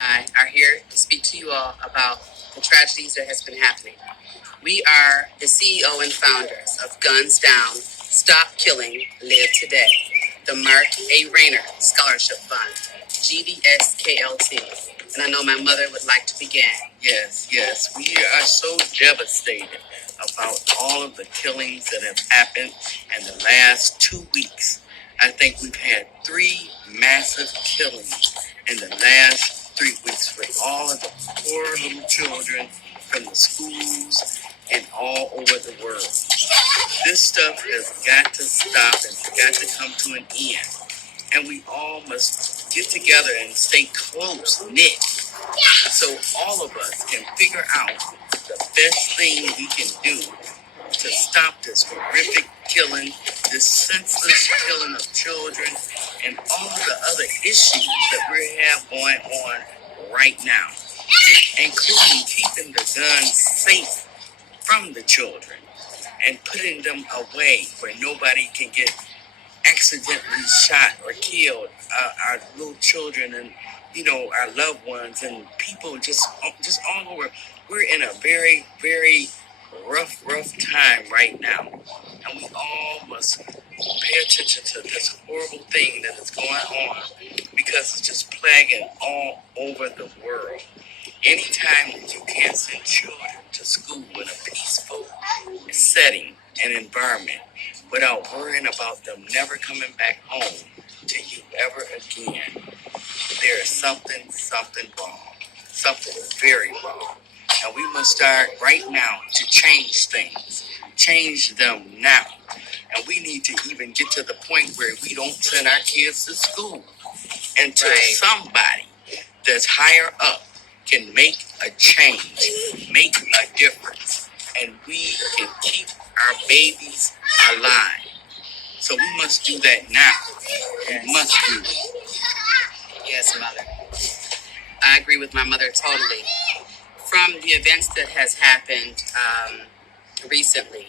I are here to speak to you all about the tragedies that has been happening. We are the CEO and founders of Guns Down, Stop Killing, Live Today, the Mark A. Rayner Scholarship Fund, GDSKLT. And I know my mother would like to begin. Yes. We are so devastated about all of the killings that have happened in the last 2 weeks. I think we've had three massive killings in the last 3 weeks with all of the poor little children from the schools and all over the world. This stuff has got to stop and got to come to an end. And we all must get together and stay close knit so all of us can figure out the best thing we can do to stop this horrific killing, this senseless killing of children, and all of the other issues that we have going on right now, including keeping the guns safe from the children and putting them away where nobody can get accidentally shot or killed our little children and our loved ones and people just all over. We're in a very, very rough time right now, and we all must pay attention to this horrible thing that is going on because it's just plaguing all over the world. Anytime that you can't send children to school in a peaceful setting and environment without worrying about them never coming back home to you ever again, there is something wrong. Something very wrong. And we must start right now to change things. Change them now. And we need to even get to the point where we don't send our kids to school until somebody that's higher up can make a change, make a difference, and we can keep our babies alive. So we must do that now. Yes. We must do it. Yes, Mother. I agree with my mother totally. From the events that has happened recently,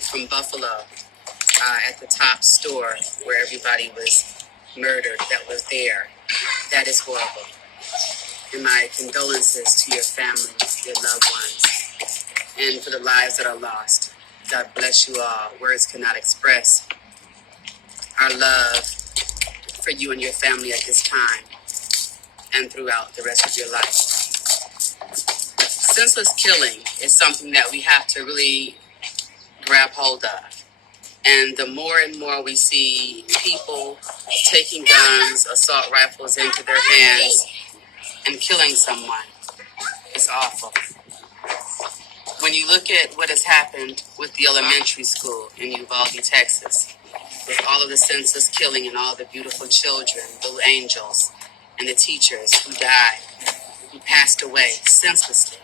from Buffalo, at the top store where everybody was murdered that was there, that is horrible. And my condolences to your family, your loved ones, and for the lives that are lost. God bless you all. Words cannot express our love for you and your family at this time and throughout the rest of your life. Senseless killing is something that we have to really grab hold of. And the more and more we see people taking guns, assault rifles into their hands and killing someone, it's awful. When you look at what has happened with the elementary school in Uvalde, Texas, with all of the senseless killing and all the beautiful children, little angels, and the teachers who died, who passed away senselessly.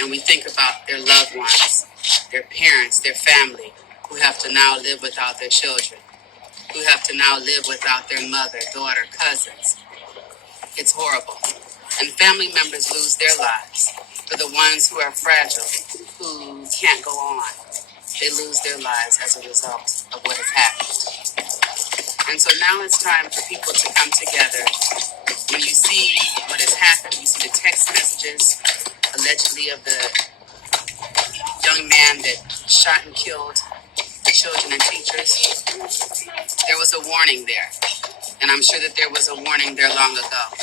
And we think about their loved ones, their parents, their family, who have to now live without their children, who have to now live without their mother, daughter, cousins. It's horrible. And family members lose their lives. For the ones who are fragile, who can't go on, they lose their lives as a result of what has happened. And so now it's time for people to come together. When you see what has happened, you see the text messages, allegedly of the young man that shot and killed the children and teachers. There was a warning there. And I'm sure that there was a warning there long ago.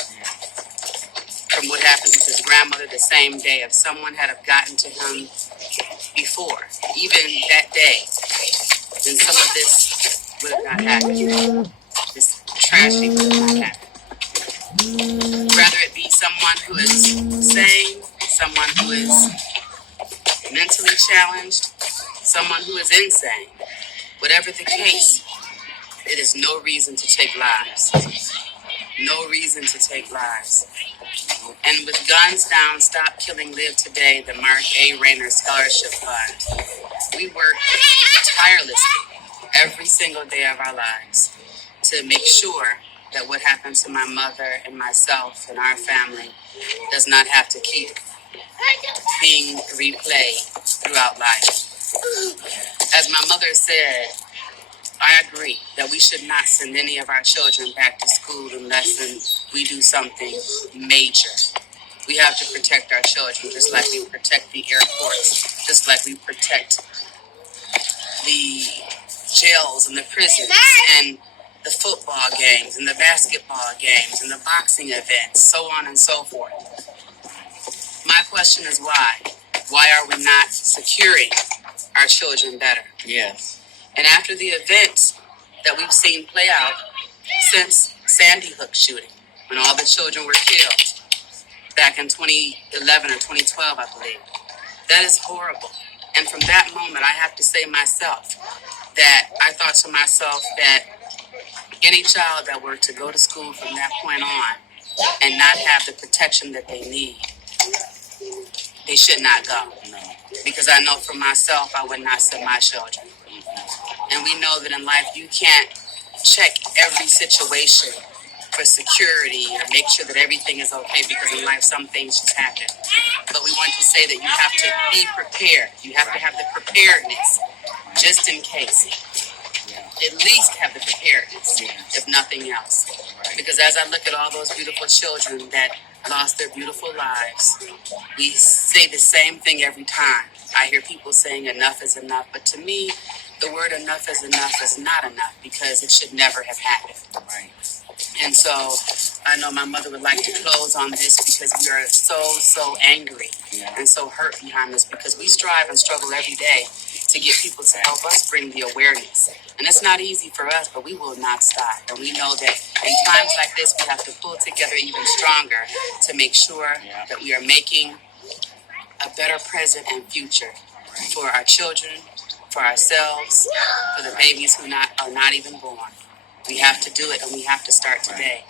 From what happened with his grandmother the same day, if someone had have gotten to him before, even that day, then some of this would have not happened. This tragedy would have not happened. Rather it be someone who is sane, someone who is mentally challenged, someone who is insane. Whatever the case, it is no reason to take lives. No reason to take lives. And with Guns Down, Stop Killing, Live Today, the Mark A. Rayner Scholarship Fund, we work tirelessly every single day of our lives to make sure that what happened to my mother and myself and our family does not have to keep being replayed throughout life. As my mother said, I agree that we should not send any of our children back to school unless we do something major. We have to protect our children just like we protect the airports, just like we protect the jails and the prisons and the football games and the basketball games and the boxing events, so on and so forth. My question is why? Why are we not securing our children better? Yes. And after the events that we've seen play out since Sandy Hook shooting, when all the children were killed back in 2011 or 2012, I believe, that is horrible. And from that moment, I have to say myself that I thought to myself that any child that were to go to school from that point on and not have the protection that they need, they should not go. No. Because I know for myself, I would not send my children. And we know that in life, you can't check every situation for security or make sure that everything is okay, because in life, some things just happen. But we want to say that you have to be prepared. You have to have the preparedness just in case. At least have the preparedness, if nothing else. Because as I look at all those beautiful children that lost their beautiful lives, we say the same thing every time. I hear people saying enough is enough, but to me, the word enough is not enough, because it should never have happened. Right. And so I know my mother would like to close on this, because we are so angry and so hurt behind this, because we strive and struggle every day to get people to help us bring the awareness. And it's not easy for us, but we will not stop. And we know that in times like this, we have to pull together even stronger to make sure that we are making a better present and future for our children, for ourselves, for the babies who are not even born. We have to do it, and we have to start today.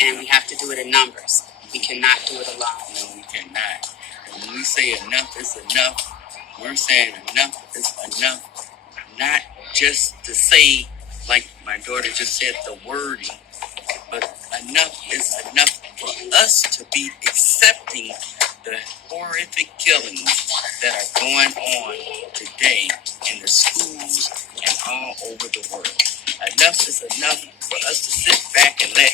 And we have to do it in numbers. We cannot do it alone. No, we cannot. And when we say enough is enough, we're saying enough is enough. Not just to say, like my daughter just said, the wording, but enough is enough for us to be accepting the horrific killings that are going on today in the schools and all over the world. Enough is enough for us to sit back and let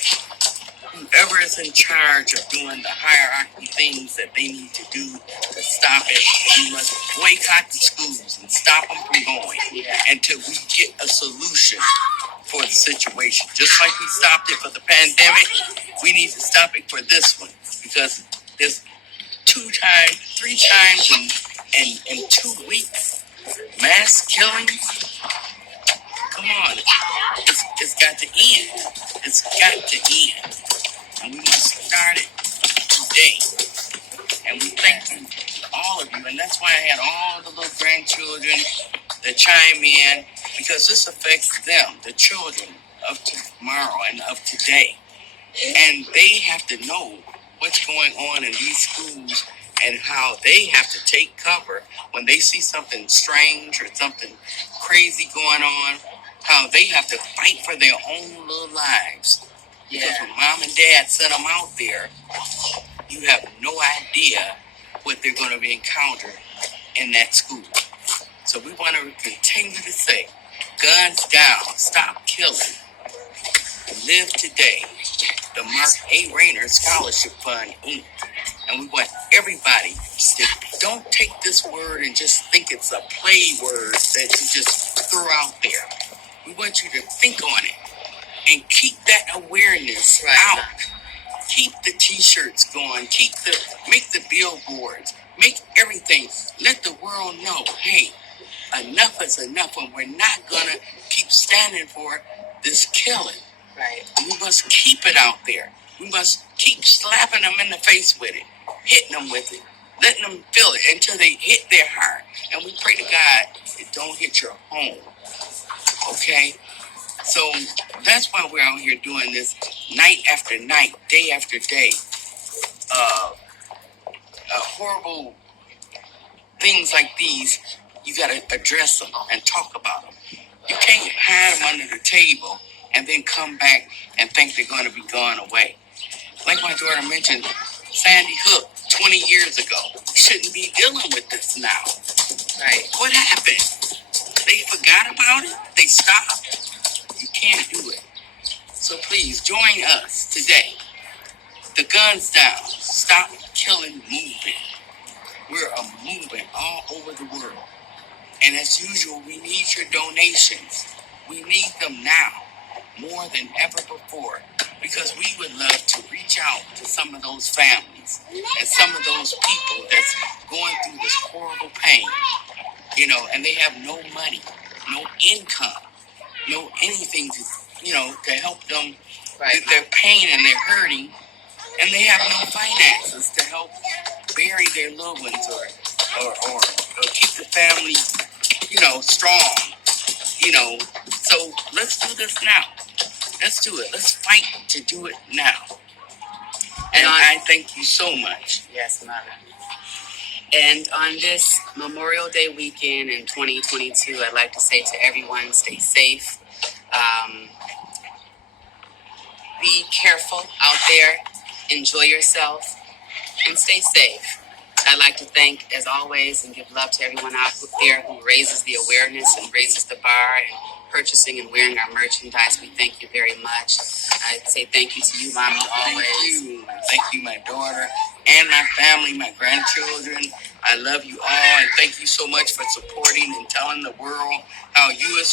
whoever is in charge of doing the hierarchy things that they need to do to stop it. We must boycott the schools and stop them from going until we get a solution for the situation. Just like we stopped it for the pandemic, we need to stop it for this one, because there's 3 times in 2 weeks mass killings. Come on, it's got to end. It's got to end. And we need to start it today. And we thank you, all of you. And that's why I had all the little grandchildren that chime in, because this affects them, the children of tomorrow and of today. And they have to know what's going on in these schools and how they have to take cover when they see something strange or something crazy going on, how they have to fight for their own little lives. Because when mom and dad sent them out there, you have no idea what they're going to be encountered in that school. So we want to continue to say, guns down, stop killing, live today. The Mark A. Rayner Scholarship Fund, Inc. And we want everybody to don't take this word and just think it's a play word that you just throw out there. We want you to think on it and keep that awareness out. Keep the t-shirts going. Make the billboards. Make everything. Let the world know, hey, enough is enough, and we're not gonna keep standing for this killing. Right. We must keep it out there. We must keep slapping them in the face with it, hitting them with it, letting them feel it until they hit their heart. And we pray to God it don't hit your home. Okay? So that's why we're out here doing this night after night, day after day. Horrible things like these, you got to address them and talk about them. You can't hide them under the table and then come back and think they're going to be gone away. Like my daughter mentioned, Sandy Hook 20 years ago. We shouldn't be dealing with this now. Right. What happened? They forgot about it? They stopped? You can't do it. So please join us today. The Guns Down. Stop Killing Movement. We're a movement all over the world. And as usual, we need your donations. We need them now more than ever before, because we would love to reach out to some of those families and some of those people that's going through this horrible pain, and they have no money, no income, no anything to help them with their pain, and they're hurting, and they have no finances to help bury their loved ones or keep the family, strong, So let's do this now. Let's do it. Let's fight to do it now. And I thank you so much. Yes, Mother. And on this Memorial Day weekend in 2022, I'd like to say to everyone, stay safe. Be careful out there. Enjoy yourself. And stay safe. I'd like to thank, as always, and give love to everyone out there who raises the awareness and raises the bar and purchasing and wearing our merchandise. We thank you very much. I'd say thank you to you, Mommy, always. Thank you. Thank you, my daughter, and my family, my grandchildren. I love you all, and thank you so much for supporting and telling the world how U.S.